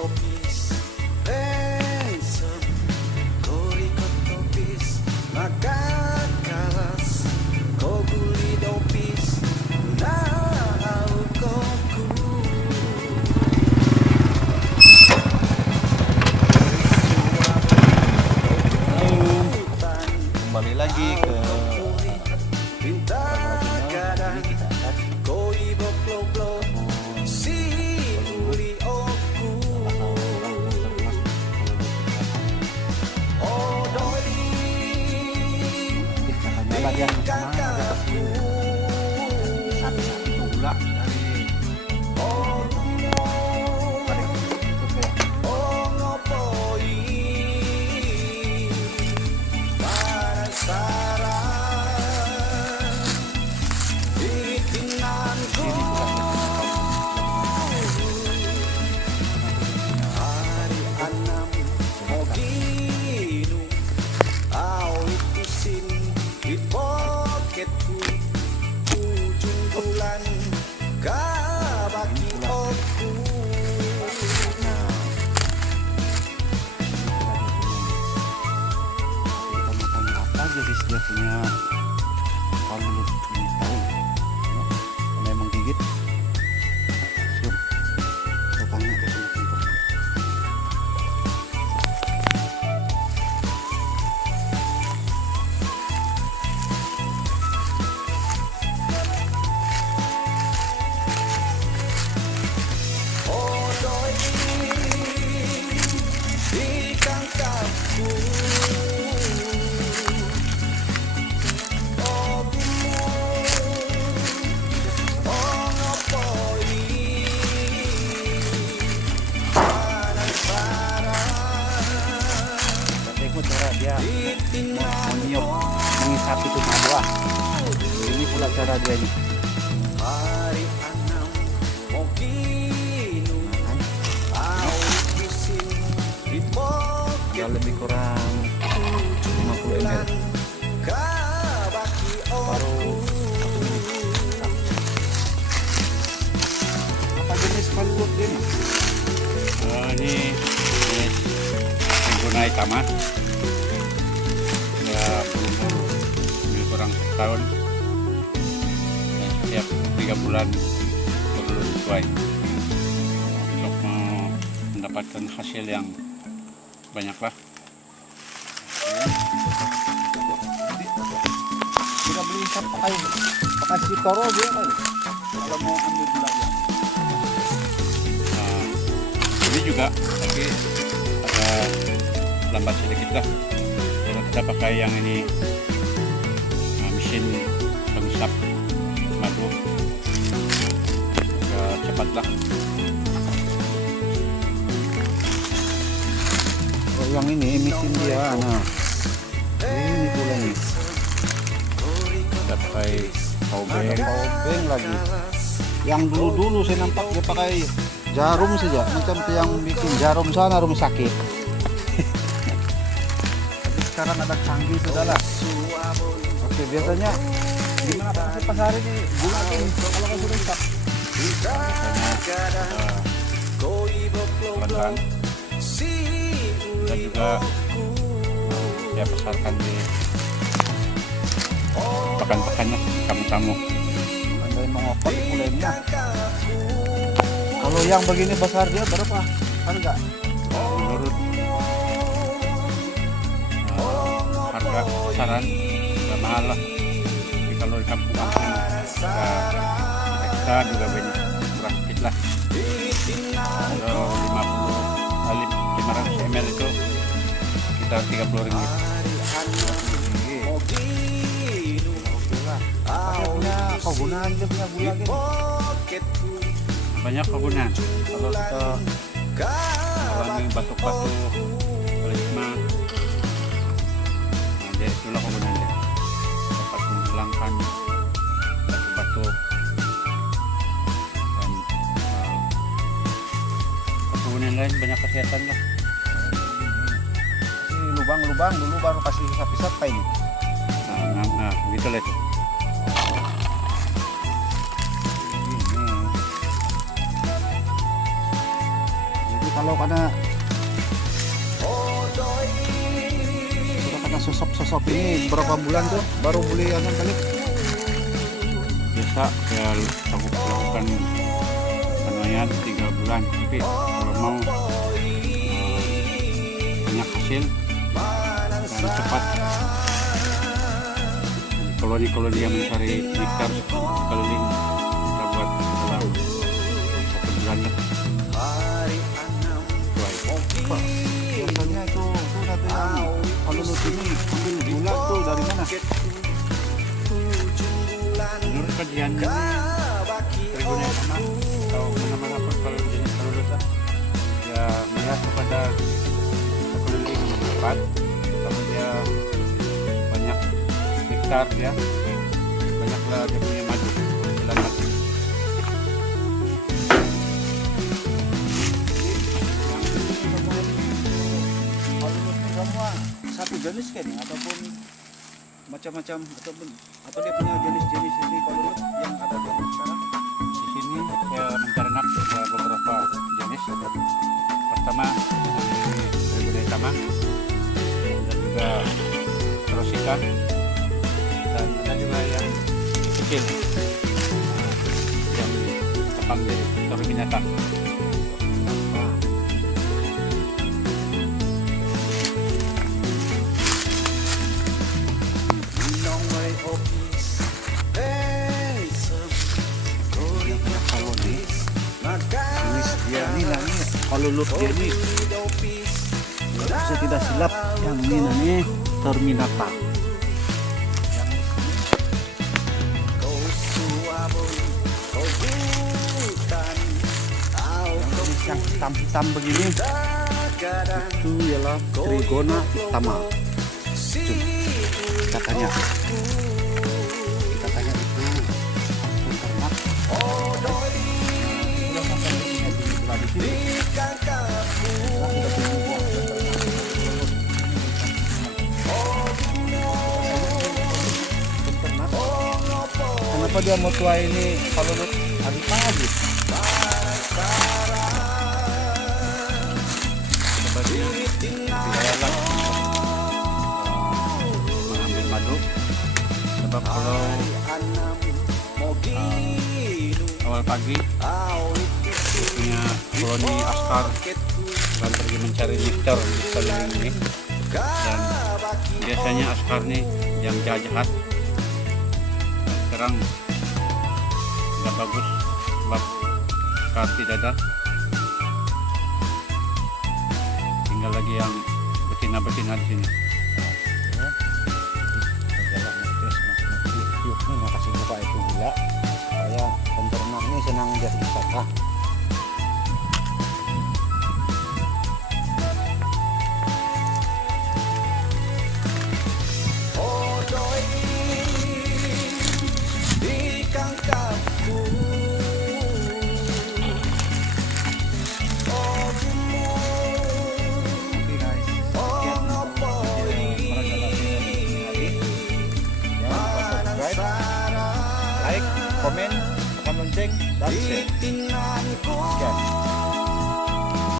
topis ransom kau ikut topis maka kalas kau buli topis nah koku kembali lagi ke pinta gadang kau ibok blok si uli oku oh doi latihan kakakku sapi gula dari oh ngopoi penasaran bikinanku hari anam mau ginu au itusin di poketku ujung bulan kabaki oku apa jadi dia punya kalau lu tahu kalau emang gigit yuk kita tanya ke teman-teman. oh doi ikan kapku oh bimu oh ngopoi penasaran Kita ikut cara dia meniup mengisap itu madu. Ini pula cara dia ini. hari anam mau ginu au itusin di Ya poket lebih kurang 50 ml. kabaki Baru oku 1 menit. Apa jenis kalut ini? Ini jenis pengguna Itama. Ya berumur lebih kurang setahun. Dan setiap 3 bulan perlu dituai untuk mendapatkan hasil yang banyak lah. Kita beli ikan pakai si toro dia kan. Kalau mau ambil belanja. Ini juga tapi agak lambat sedikit lah. Kalau kita pakai yang ini mesin pengisap madu agak cepat lah. Oh, yang ini mesin dia, nah ini pula nih. Kita pakai powerbank lagi. Yang dulu saya nampak dia pakai jarum saja, macam yang bikin jarum sana rumah sakit. Tapi sekarang ada canggih sudah lah. Oke, biasanya gimana Pak pasar ini gunain kalau nggak sudah rusak? Pelan-pelan. Dan juga saya pasarkan di pekan-pekannya tamu-tamu. Anda mau ngopot mulainya. Kalau yang begini besar dia berapa harga? Menurut harga pasaran udah mahal lah. Tapi kalau di kampung-kampung ekstra juga banyak kurang sedikit lah. Kalau 500 ml itu sekitar 30 ringgit. Punya kegunaan dia punya gula gini. Banyak kegunaan. Kalau kita kurangi batuk-batuk, asma, nah dia itulah kegunaannya. Dapat menghilangkan batuk-batuk dan kegunaan lain banyak kesehatan lah. Kasih lubang-lubang dulu baru kasih pisah-pisah kayak ini. Nah, gitu lah itu. kalau karena sudah kena sosop ini berapa bulan tuh baru beli anak kali? Biasa saya lakukan namanya 3 bulan, tapi kalau mau banyak hasil dan cepat, koloni yang mencari nektar keliling kita buat dalam 1 bulan lah. Pak, biasanya itu nanti yang kalau lu ini ambil gula tuh dari mana? Menurut kajian Tribunnya sama atau mana-mana pun kalau jenis kalulus ya melihat kepada keliling tempat, kalau dia banyak nektar ya banyaklah dia punya madu bulan madu. Kalulus ini semua satu jenis kayaknya ataupun macam-macam atau dia punya jenis-jenis ini kalulus yang ada di sekarang? Di sini saya menternak beberapa jenis. Pertama Tribunnya sama, dan juga Rosika, dan ada juga yang kecil yang terpanggil Terminata. Dia ini lah nih kalulus dia ini saya tidak silap yang ini namanya Terminata. Yang hitam-hitam begini itu ialah Trigona hittama katanya itu ternak di sini. Kenapa dia mau tua ini kalau hari pagi? Sebaiknya bidayalah mengambil madu, sebab kalau awal pagi punya koloni askar akan pergi mencari nektar di sekeliling ini, dan biasanya askar nih yang jahat. Sekarang nggak bagus sebab askar tidak ada, tinggal lagi yang betina-betina di sini. Ini kasih buka itu gula supaya penternak ini senang jadi wisata. Like, komen, tekan lonceng, dan share. Sekian.